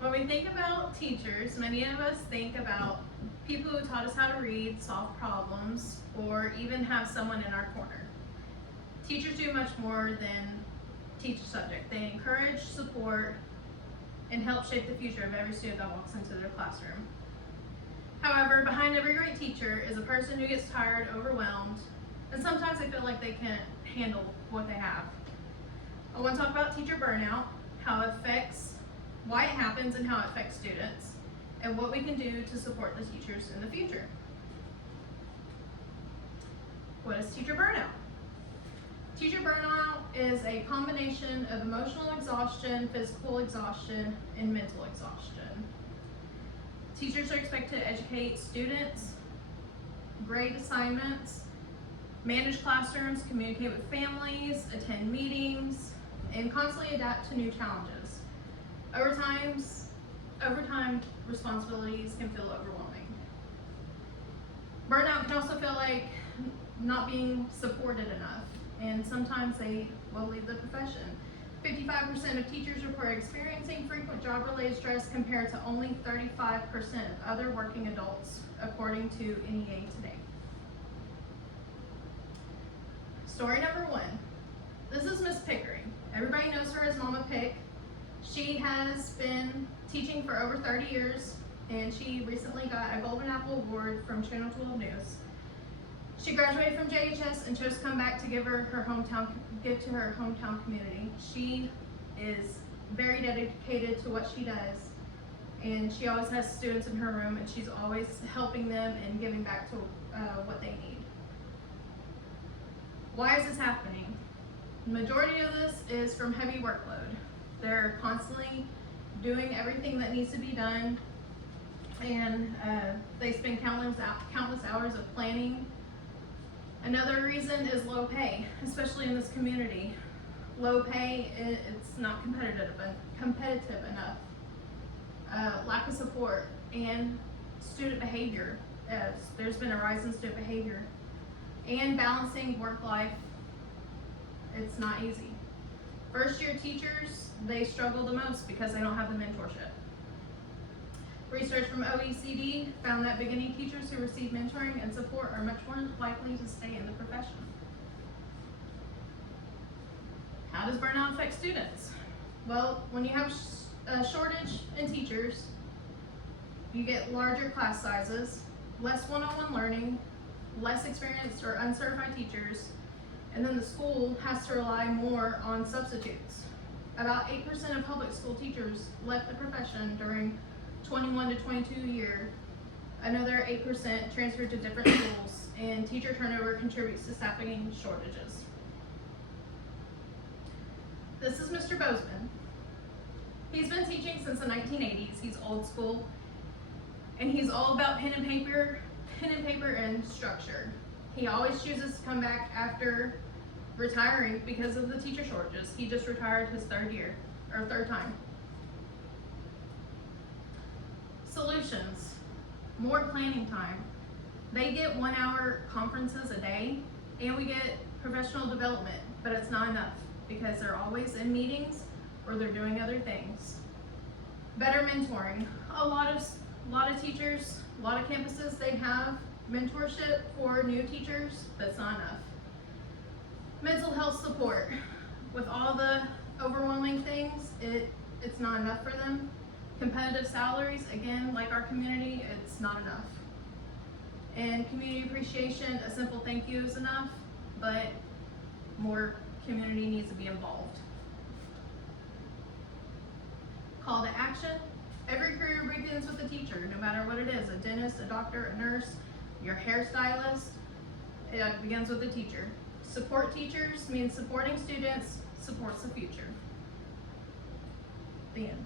When we think about teachers, many of us think about people who taught us how to read, solve problems, or even have someone in our corner. Teachers do much more than teach a subject. They encourage, support, and help shape the future of every student that walks into their classroom. However, behind every great teacher is a person who gets tired, overwhelmed, and sometimes they feel like they can't handle what they have. I want to talk about teacher burnout, why it happens and how it affects students, and what we can do to support the teachers in the future. What is teacher burnout? Teacher burnout is a combination of emotional exhaustion, physical exhaustion, and mental exhaustion. Teachers are expected to educate students, grade assignments, manage classrooms, communicate with families, attend meetings, and constantly adapt to new challenges. Over time, responsibilities can feel overwhelming. Burnout can also feel like not being supported enough, and sometimes they will leave the profession. 55% of teachers report experiencing frequent job-related stress compared to only 35% of other working adults, according to NEA Today. Story number 1. This is Miss Pickering. Everybody knows her as Mama Pick. She has been teaching for over 30 years, and she recently got a Golden Apple Award from Channel 12 News. She graduated from JHS and chose to come back to give to her hometown community. She is very dedicated to what she does, and she always has students in her room, and she's always helping them and giving back to what they need. Why is this happening? The majority of this is from heavy workload. They're constantly doing everything that needs to be done, and they spend countless hours of planning. Another reason is low pay, especially in this community. Low pay, it's not competitive enough. Lack of support and student behavior. There's been a rise in student behavior. And balancing work life, it's not easy. First year teachers, they struggle the most because they don't have the mentorship. Research from OECD found that beginning teachers who receive mentoring and support are much more likely to stay in the profession. How does burnout affect students? Well, when you have a shortage in teachers, you get larger class sizes, less one-on-one learning, less experienced or uncertified teachers, and then the school has to rely more on substitutes. About 8% of public school teachers left the profession during 21 to 22 year. Another 8% transferred to different schools, and teacher turnover contributes to staffing shortages. This is Mr. Bozeman. He's been teaching since the 1980s. He's old school, and he's all about pen and paper and structure. He always chooses to come back after retiring because of the teacher shortages. He just retired his third time. Solutions: more planning time. They get 1 hour conferences a day, and we get professional development, but it's not enough because they're always in meetings or they're doing other things. Better mentoring. A lot of teachers, a lot of campuses, they have mentorship for new teachers, but it's not enough. Mental health support. With all the overwhelming things, it's not enough for them. Competitive salaries, again, like our community, it's not enough. And community appreciation, a simple thank you is enough, but more community needs to be involved. Call to action. Every career begins with a teacher, no matter what it is, a dentist, a doctor, a nurse, your hairstylist, it begins with a teacher. Support teachers means supporting students, supports the future. The end.